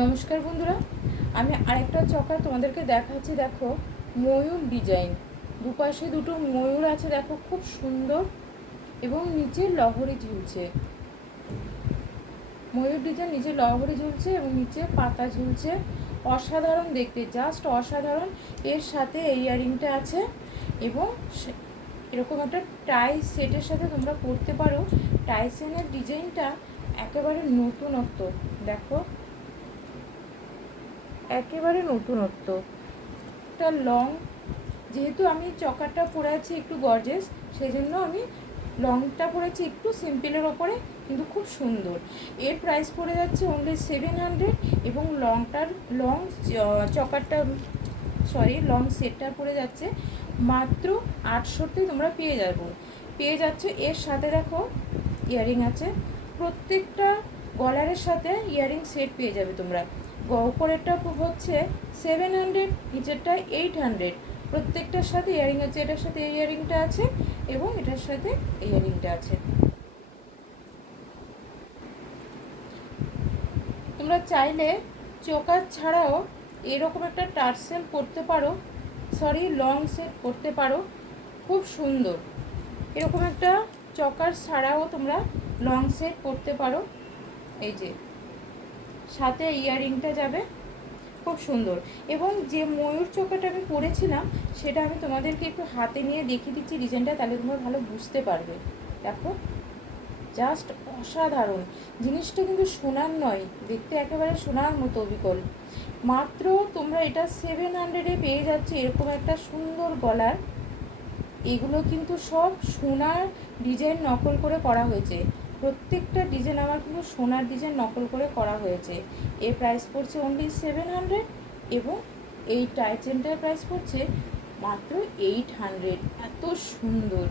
নমস্কার বন্ধুরা, আমি আরেকটা চকা তোমাদেরকে দেখাচ্ছি। দেখো, ময়ূর ডিজাইন, দুপাশে দুটো ময়ূর আছে। দেখো খুব সুন্দর, এবং নিচে লহরি ঝুলছে। ময়ূর ডিজাইন, নিচে লহরি ঝুলছে এবং নিচে পাতা ঝুলছে। অসাধারণ দেখতে, জাস্ট অসাধারণ। এর সাথে এই ইয়ারিংটা আছে, এবং এরকম একটা টাই সেটের সাথে তোমরা পরতে পারো। টাইসেনের ডিজাইনটা একেবারে নতুনত্ব। দেখো, একেবারে নতুনত্ব। একটা লং, যেহেতু আমি চকারটা পরে আছি একটু গর্জেস, সেই জন্য আমি লংটা পরেছি একটু সিম্পলের ওপরে, কিন্তু খুব সুন্দর। এর প্রাইস পড়ে যাচ্ছে অনলি 700, এবং লং চকারটা লং সেটটা পড়ে যাচ্ছে মাত্র 800। তোমরা পেয়ে যাচ্ছ। এর সাথে দেখো ইয়ারিং আছে, প্রত্যেকটা গলারের সাথে ইয়ারিং সেট পেয়ে যাবে তোমরা। উপরেরটা হচ্ছে 700, নিচেরটা 800। প্রত্যেকটার সাথে ইয়ারিং আছে। এটার সাথে এই ইয়ারিংটা আছে, এবং এটার সাথে এই ইয়ারিংটা আছে। তোমরা চাইলে চোকার ছাড়াও এরকম একটা টার্সেল করতে পারো, লং সেট করতে পারো, খুব সুন্দর। এরকম একটা চকার ছাড়াও তোমরা লং সেট করতে পারো। এই যে সাথে ইয়ারিংটা যাবে, খুব সুন্দর। এবং যে ময়ূর চোকাটা আমি পরেছিলাম, সেটা আমি তোমাদেরকে একটু হাতে নিয়ে দেখিয়ে দিচ্ছি ডিজাইনটা, তাহলে তোমরা ভালো বুঝতে পারবে। দেখো, জাস্ট অসাধারণ। জিনিসটা কিন্তু সোনার নয়, দেখতে একেবারে সোনার মতো অবিকল। মাত্র তোমরা এটা 700-এ পেয়ে যাচ্ছে এরকম একটা সুন্দর গলার। এগুলো কিন্তু সব সোনার ডিজাইন নকল করে করা হয়েছে। প্রত্যেকটা ডিজাইন আমার কিন্তু সোনার ডিজাইন নকল করে করা হয়েছে। এর প্রাইস পড়ছে অনলি 700, এবং এই টাইচেনটার প্রাইস পড়ছে মাত্র 800। এত সুন্দর।